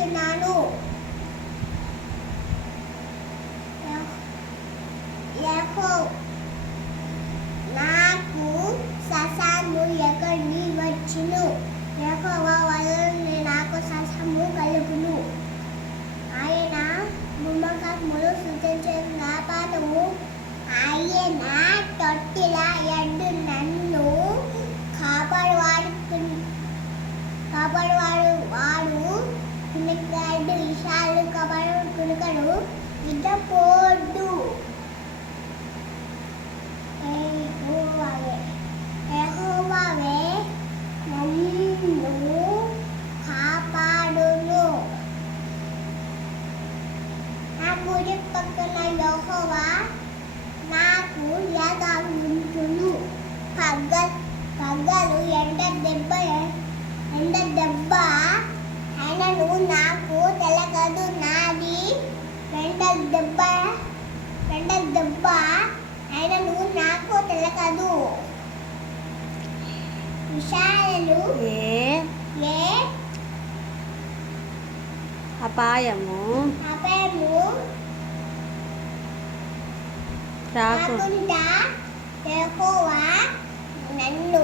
ఇచ్చుచున్నాను. నాకు సహాయము ఎక్కడి వచ్చును. యెహోవా వలన నాకు సహాయము కలుగును. ఆయన భూమాకాశములు సృజించిన కాపాడును. ఆయన తొట్టిల యందు నన్ను కాపాడువాడు. వాడు కునికాడు, విశాలు కాపాడు కునికడు, ఇద్దపోడు. యెహోవావే నన్ను కాపాడును. నా కుడి పక్కన యెహోవా నాకు యాదాలు ఉంటును. పగలు ఎండ దెబ్బ అయినను నాకు తెలగదు. నాది ఎండ దెబ్బ అయినను నాకు తెలగదు. విషయాలు అపాయము రాకుండా యెహోవా నన్ను